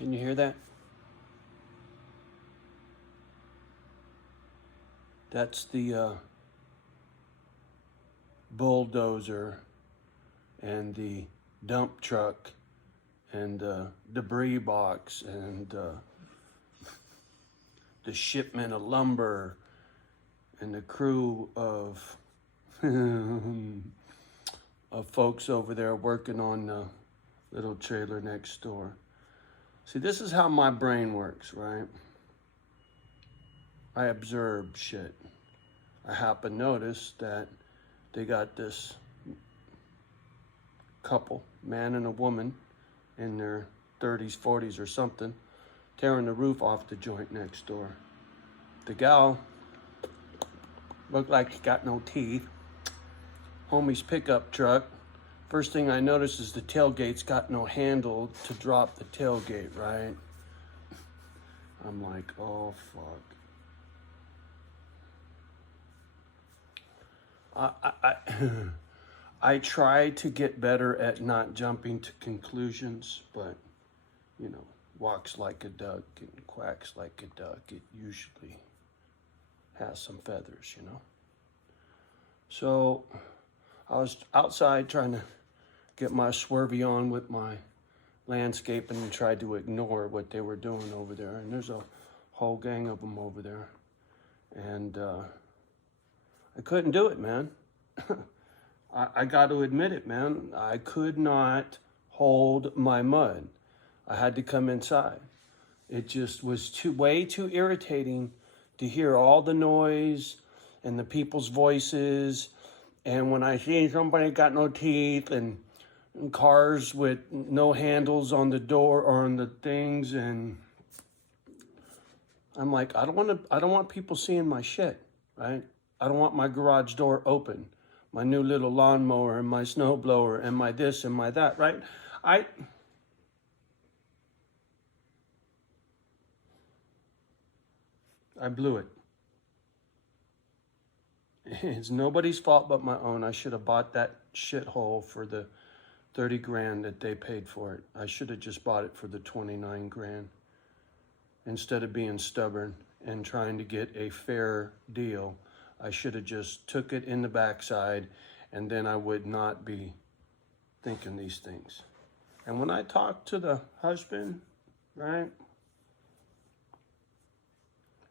Can you hear that? That's the bulldozer and the dump truck and the debris box and the shipment of lumber and the crew of of folks over there working on the little trailer next door. See, this is how my brain works, right? I observe shit. I happen to notice that they got this couple, man and a woman, in their 30s, 40s or something, tearing the roof off the joint next door. The gal looked like she got no teeth. Homie's pickup truck. First thing I noticed is the tailgate's got no handle to drop the tailgate, right? I'm like, oh fuck. I try to get better at not jumping to conclusions, but you know, walks like a duck and quacks like a duck. It usually has some feathers, you know. So I was outside trying to get my swervy on with my landscaping and tried to ignore what they were doing over there. And there's a whole gang of them over there. And I couldn't do it, man. I got to admit it, man. I could not hold my mud. I had to come inside. It just was way too irritating to hear all the noise and the people's voices. And when I see somebody got no teeth and cars with no handles on the door or on the things, and I'm like, I don't want people seeing my shit, right? I don't want my garage door open, my new little lawnmower and my snowblower and my this and my that, right? I blew it. It's nobody's fault but my own. I should have bought that shithole for the 30 grand that they paid for it. I should have just bought it for the 29 grand instead of being stubborn and trying to get a fair deal. I should have just took it in the backside, and then I would not be thinking these things. And when I talked to the husband, right,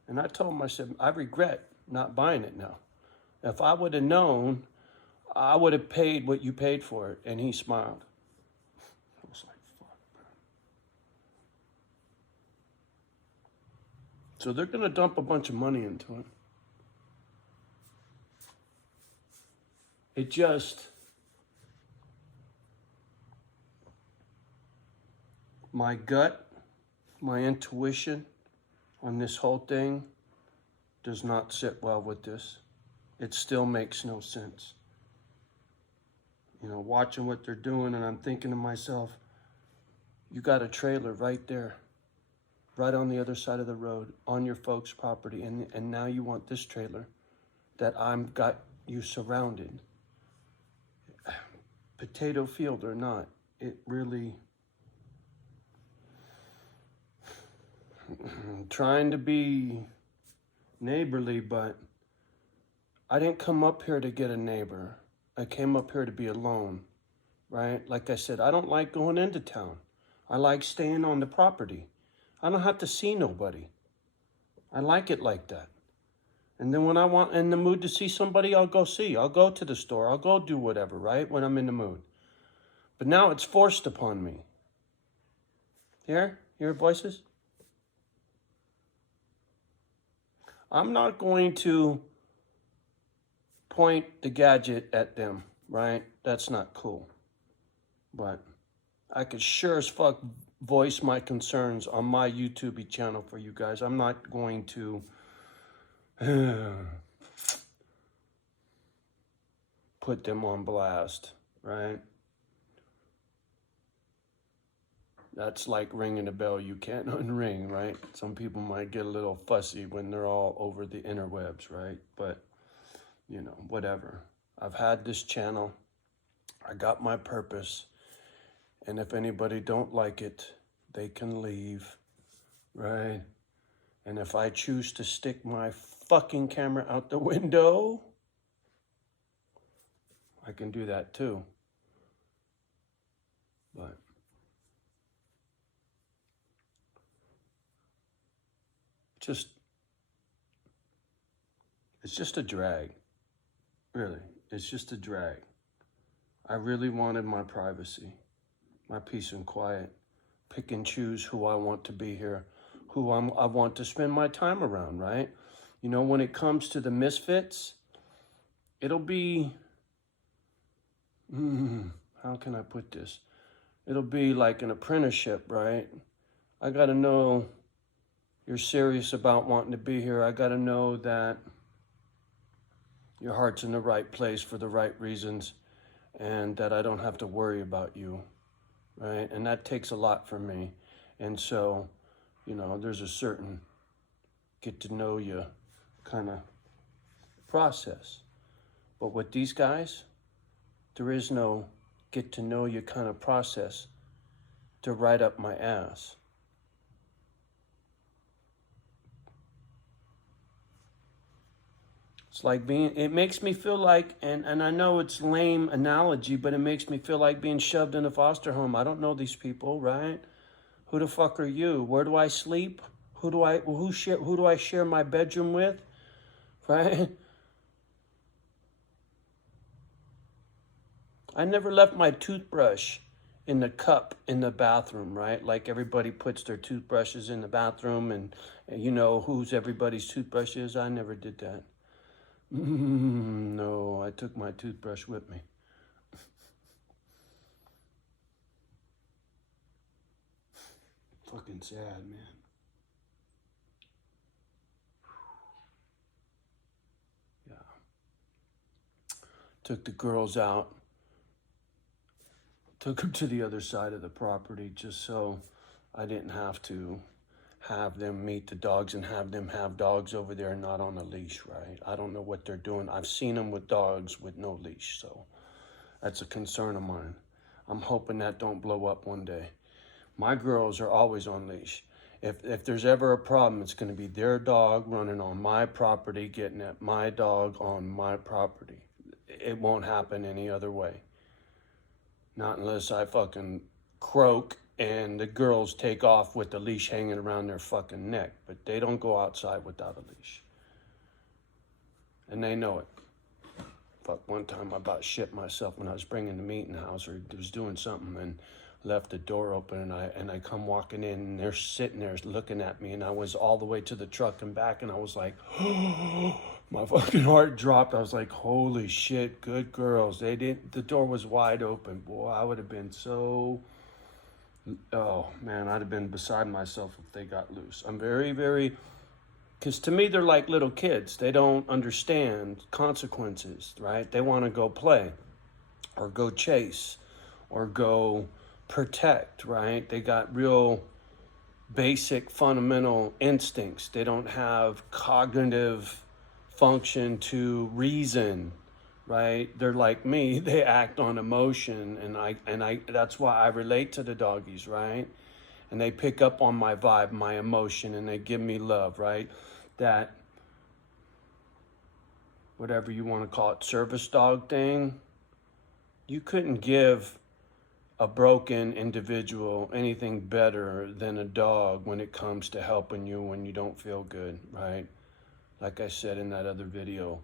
and I told him, I said, I regret not buying it now. If I would have known, I would have paid what you paid for it. And he smiled. I was like, fuck, man. So they're going to dump a bunch of money into it. It just, my gut, my intuition on this whole thing does not sit well with this. It still makes no sense. You know, watching what they're doing, and I'm thinking to myself, you got a trailer right there, right on the other side of the road, on your folks' property, and now you want this trailer that I'm got you surrounded. Potato field or not, it really, trying to be neighborly, but I didn't come up here to get a neighbor. I came up here to be alone, right? Like I said, I don't like going into town. I like staying on the property. I don't have to see nobody. I like it like that. And then when I want in the mood to see somebody, I'll go see. I'll go to the store. I'll go do whatever, right? When I'm in the mood. But now it's forced upon me. Hear voices? I'm not going to point the gadget at them, right? That's not cool. But I could sure as fuck voice my concerns on my YouTube channel for you guys. I'm not going to put them on blast, right? That's like ringing a bell you can't unring, right? Some people might get a little fussy when they're all over the interwebs, right? But, you know, whatever. I've had this channel. I got my purpose. And if anybody don't like it, they can leave, right? And if I choose to stick my fucking camera out the window, I can do that too. But it's just a drag. Really, it's just a drag. I really wanted my privacy, my peace and quiet. Pick and choose who I want to be here, I want to spend my time around, right? You know, when it comes to the misfits, it'll be, how can I put this? It'll be like an apprenticeship, right? I gotta know you're serious about wanting to be here. I gotta know that your heart's in the right place for the right reasons, and that I don't have to worry about you, right? And that takes a lot from me. And so, you know, there's a certain get to know you kind of process. But with these guys, there is no get to know you kind of process to right up my ass. It's like it makes me feel like, and I know it's a lame analogy, but it makes me feel like being shoved in a foster home. I don't know these people, right? Who the fuck are you? Where do I sleep? Who do I share my bedroom with? Right? I never left my toothbrush in the cup in the bathroom, right? Like everybody puts their toothbrushes in the bathroom and you know whose everybody's toothbrush is. I never did that. No, I took my toothbrush with me. Fucking sad, man. Yeah. Took the girls out. Took them to the other side of the property just so I didn't have to have them meet the dogs and have them have dogs over there not on a leash, right? I don't know what they're doing. I've seen them with dogs with no leash, so that's a concern of mine. I'm hoping that don't blow up one day. My girls are always on leash. If there's ever a problem, it's going to be their dog running on my property, getting at my dog on my property. It won't happen any other way. Not unless I fucking croak and the girls take off with the leash hanging around their fucking neck. But they don't go outside without a leash. And they know it. Fuck, one time I about shit myself when I was bringing the meat in the house or was doing something and left the door open and I come walking in and they're sitting there looking at me and I was all the way to the truck and back and I was like, my fucking heart dropped. I was like, holy shit, good girls. The door was wide open. Boy, I would have been so, oh man, I'd have been beside myself if they got loose. I'm very, very, because to me, they're like little kids. They don't understand consequences, right? They want to go play or go chase or go protect, right? They got real basic fundamental instincts. They don't have cognitive function to reason, right? They're like me. They act on emotion, and I that's why I relate to the doggies, right? And they pick up on my vibe, my emotion, and they give me love, right? That whatever you want to call it, service dog thing, you couldn't give a broken individual anything better than a dog when it comes to helping you when you don't feel good, right? Like I said in that other video,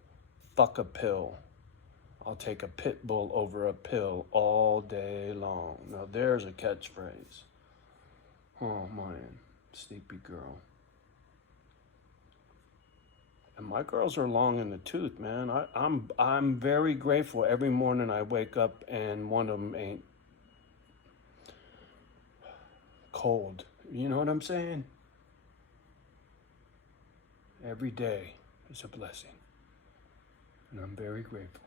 fuck a pill. I'll take a pit bull over a pill all day long. Now there's a catchphrase. Oh man, sleepy girl. And my girls are long in the tooth, man. I'm very grateful every morning I wake up and one of them ain't cold. You know what I'm saying? Every day is a blessing. And I'm very grateful.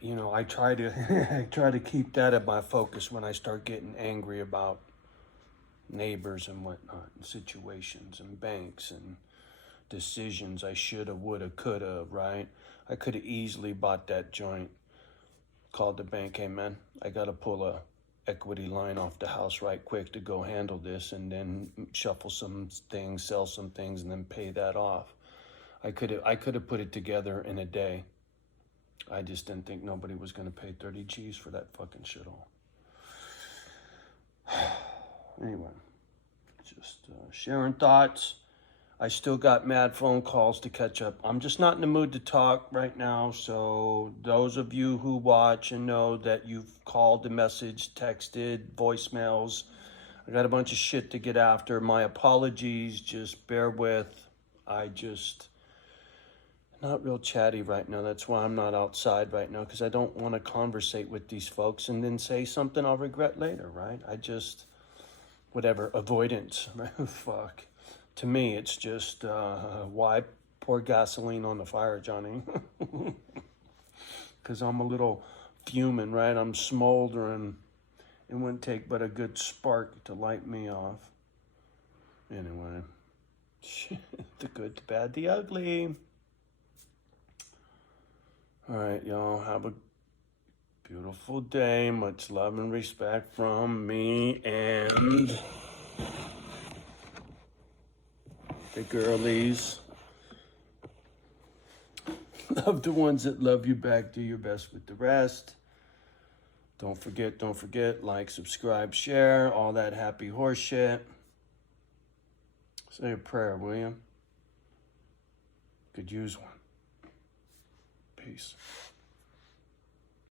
You know, I try to keep that at my focus when I start getting angry about neighbors and whatnot, and situations and banks and decisions I shoulda, woulda, coulda, right? I could have easily bought that joint called the bank, hey man, I gotta pull a equity line off the house right quick to go handle this, and then shuffle some things, sell some things, and then pay that off. I could have put it together in a day. I just didn't think nobody was gonna pay 30 G's for that fucking shit all. Anyway, just sharing thoughts. I still got mad phone calls to catch up. I'm just not in the mood to talk right now. So those of you who watch and know that you've called the message, texted, voicemails, I got a bunch of shit to get after. My apologies. Just bear with. I just not real chatty right now. That's why I'm not outside right now, because I don't want to conversate with these folks and then say something I'll regret later, right? I just, whatever, avoidance. Fuck. To me, it's just, why pour gasoline on the fire, Johnny? Because I'm a little fuming, right? I'm smoldering. It wouldn't take but a good spark to light me off. Anyway, the good, the bad, the ugly. All right, y'all, have a beautiful day. Much love and respect from me and the girlies. Love the ones that love you back. Do your best with the rest. Don't forget, like, subscribe, share, all that happy horse shit. Say a prayer, will you? Could use one. Peace.